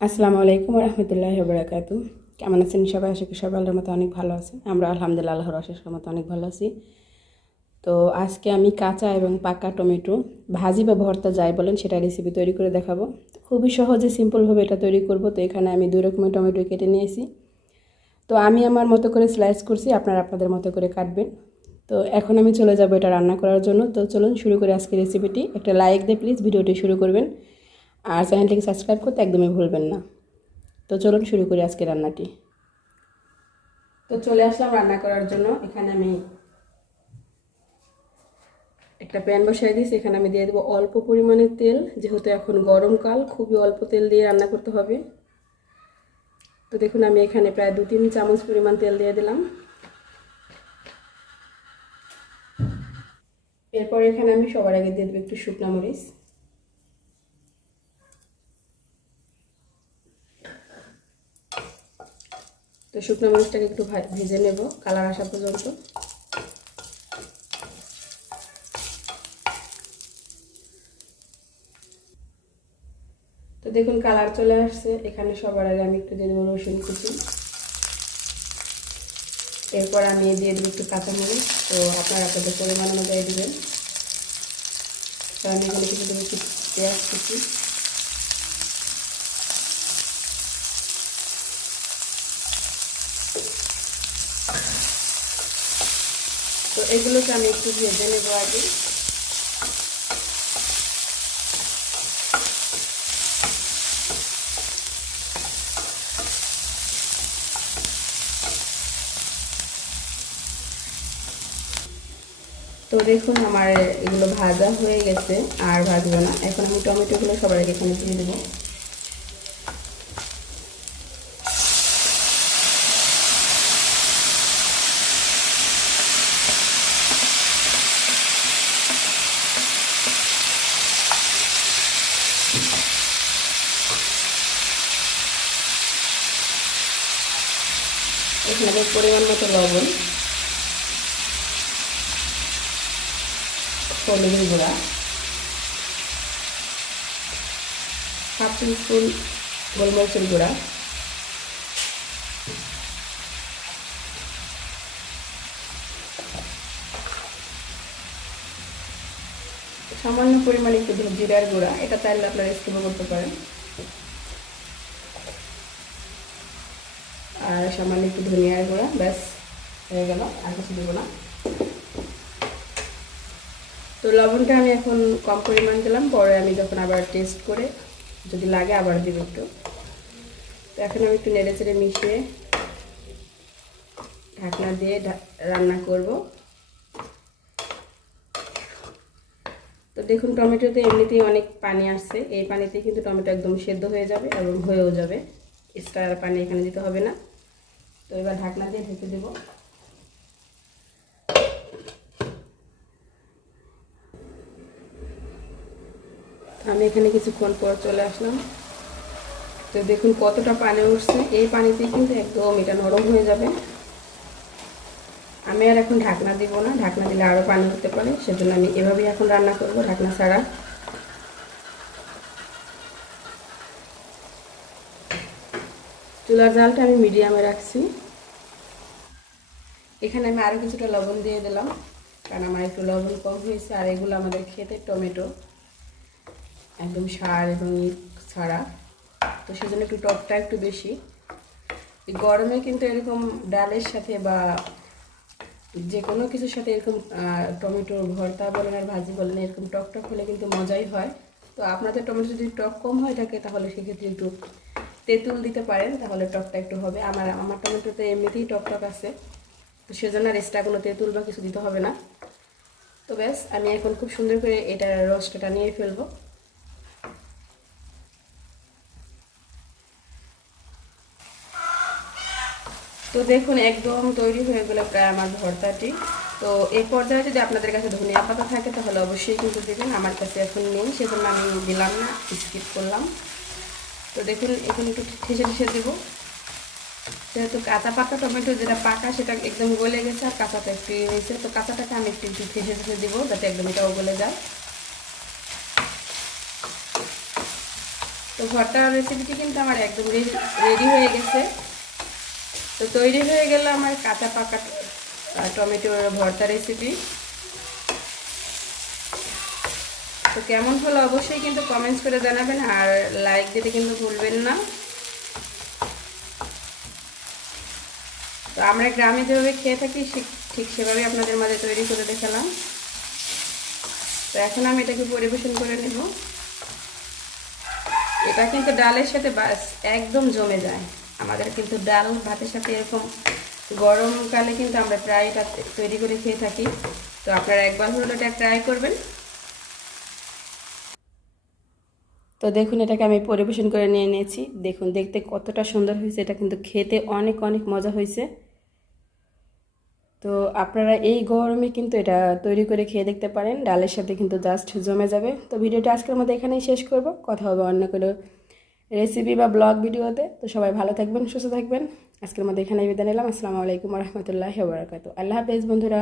আসসালামু আলাইকুম রহমতুল্লাহি বারাকাতু। কেমন আছেন সবাই? আশা করি সবাই আল্লাহর মতো অনেক ভালো আছেন। আমরা আলহামদুলিল্লাহ আল্লাহর অশেষ রহমতে অনেক ভালো আছি। তো আজকে আমি কাঁচা এবং পাকা টমেটো ভাজি বা ভর্তা যাই বলেন সেটা রেসিপি তৈরি করে দেখাবো। খুবই সহজে সিম্পলভাবে এটা তৈরি করব। তো এখানে আমি দুই রকমের টমেটো কেটে নিয়েছি। তো আমি আমার মতো করে স্লাইস করছি, আপনারা আপনাদের মতো করে কাটবেন। তো এখন আমি চলে যাব এটা রান্না করার জন্য। তো চলুন শুরু করে আজকের রেসিপিটি। একটা লাইক দিয়ে প্লিজ ভিডিওটি শুরু করবেন, আর চ্যানেলটিকে সাবস্ক্রাইব করতে একদমই ভুলবেন না। তো চলুন শুরু করি আজকে রান্নাটি। তো চলে আসলাম রান্না করার জন্য। এখানে আমি একটা প্যান বসাই দিয়েছি। এখানে আমি দিয়ে দেবো অল্প পরিমাণে তেল, যেহেতু এখন গরমকাল, খুবই অল্প তেল দিয়ে রান্না করতে হবে। তো দেখুন আমি এখানে প্রায় 2-3 চামচ পরিমাণ তেল দিয়ে দিলাম। এরপর এখানে আমি সবার আগে দিয়ে দেবো একটু শুকনা মরিচ। তো শুকনো মরিচটাকে একটু ভেজে নেব কালার আসা পর্যন্ত। তো দেখুন কালার চলে আসছে। এখানে সবার আগে আমি একটু দিয়ে দেবো রসুন কুচি। এরপর আমি দিয়ে দেবো একটু কাঁচামরিচ। তো আপনারা আপনাদের পরিমাণ অনুযায়ী দেবেন। তো আমি এখানে কিছু দেবো একটু পেঁয়াজ কুচি। তো এগুলোকে আমি একটু ভেজে নেবো আগে। তো দেখুন আমার এগুলো ভাজা হয়ে গেছে, আর ভাজবো না। এখন আমি টমেটোগুলো সবার আগে এখানে দিয়ে দেবো। এখানে পরিমাণ মতো লবণ, হলুদের গুঁড়া, হাফ টিস্পুন গোলমরিচের গুঁড়া, সামান্য পরিমাণে একটু জিরার গুঁড়া, এটা চাইলে আপনারা স্কিপও করতে পারেন, আর সামান্য একটু ধনিয়ার গুঁড়া। ব্যাস হয়ে গেল, আর কিছু দেবো না। তো লবণটা আমি এখন কম পরিমাণ দিলাম, পরে আমি যখন আবার টেস্ট করে যদি লাগে আবার দিব একটু। তো এখন আমি একটু নেড়ে চেড়ে মিশিয়ে ঢাকনা দিয়ে রান্না করব। তো দেখুন টমেটোতে এমনিতেই অনেক পানি আসছে, এই পানিতে কিন্তু টমেটো একদম সেদ্ধ হয়ে যাবে এবং হয়েও যাবে। এক্সট্রা পানি এখানে দিতে হবে না। তো এবার ঢাকনা দিয়ে ঢেকে দেব। আমি এখানে কিছুক্ষণ পর চলে আসলাম। তো দেখুন কতটা পানি উঠছে, এই পানিতে কিন্তু একদম এটা নরম হয়ে যাবে। আমি আর এখন ঢাকনা দিব না, ঢাকনা দিলে আরও পানি হতে পারে, সেজন্য আমি এভাবেই এখন রান্না করব ঢাকনা ছাড়া। চুলার জালটা আমি মিডিয়ামে রাখছি। এখানে আমি আরও কিছুটা লবণ দিয়ে দিলাম, কারণ আমার একটু লবণ কম হয়েছে। আর এগুলো আমাদের খেতে টমেটো একদম সার এবং ছাড়া, তো সেজন্য একটু টকটা একটু বেশি। গরমে কিন্তু এরকম ডালের সাথে বা যে কোনো কিছুর সাথে এরকম টমেটোর ভর্তা বলেন আর ভাজি বলেন, এরকম টক টক হলে কিন্তু মজাই হয়। তো আপনাদের টমেটো যদি টক কম হয়ে থাকে তাহলে সেক্ষেত্রে একটু তেঁতুল দিতে পারেন, তাহলে টকটা একটু হবে। আমার টমেটোতে এমনিতেই টক টক আছে, তো সেজন্য আর এক্সট্রা কোনো তেঁতুল বা কিছু দিতে হবে না। তো ব্যাস আমি এখন খুব সুন্দর করে এটার রসটা নিয়ে ফেলবো। তো দেখুন একদম তৈরি হয়ে গেল প্রায় আমার ভর্তাটি। তো এই পর্যায়ে যদি আপনাদের কাছে ধনিয়া পাতা থাকে তাহলে অবশ্যই কিন্তু দেবেন। আমার কাছে এখন নেই, সেজন্য আমি দিলাম না, স্কিপ করলাম। তো দেখুন এখন একটু ঠেসে ঠেসে দেবো, যেহেতু কাঁচা পাকা টমেটো যেটা পাকা সেটা একদম গলে গেছে, আর কাঁচাটা একটু হয়েছে। তো কাঁচাটাকে আমি একটু একটু ঠেসে ঠেসে দেবো যাতে একদম এটাও গলে যায়। তো ভর্তা রেসিপিটি কিন্তু আমার একদম রেডি হয়ে গেছে। তো তৈরি হয়ে গেল আমার কাঁচা পাকা টমেটোর ভর্তা রেসিপি। তো কেমন হলো অবশ্যই কিন্তু কমেন্টস করে জানাবেন, আর লাইক দিতে কিন্তু ভুলবেন না। তো আমরা গ্রামে যেভাবে খেয়ে থাকি ঠিক সেভাবে আপনাদের মাঝে তৈরি করে দেখালাম। তো এখন আমি এটাকে পরিবেশন করে নেব। এটা কিন্তু ডালের সাথে বাস একদম জমে যায়। আমাদের কিন্তু ডাল ভাতের সাথে এরকম গরমকালে কিন্তু আমরা প্রায় এটা তৈরি করে খেয়ে থাকি। তো আপনারা একবার হলো এটা ট্রাই করবেন। তো দেখুন এটাকে আমি পরিবেশন করে নিয়ে নিয়েছি। দেখুন দেখতে কতটা সুন্দর হয়েছে, এটা কিন্তু খেতে অনেক অনেক মজা হয়েছে। তো আপনারা এই গরমে কিন্তু এটা তৈরি করে খেয়ে দেখতে পারেন, ডালের সাথে কিন্তু জাস্ট জমে যাবে। তো ভিডিওটা আজকের মধ্যে এখানেই শেষ করব, কথা হবে অন্য কোনো রেসিপি বা ব্লগ ভিডিওতে। তো সবাই ভালো থাকবেন, সুস্থ থাকবেন। আজকের মধ্যে এখানেই বিদায় নিলাম। আসসালামু আলাইকুম ওয়া রাহমাতুল্লাহি ওয়া বারাকাতুহু। আল্লাহ হাফেজ বন্ধুরা।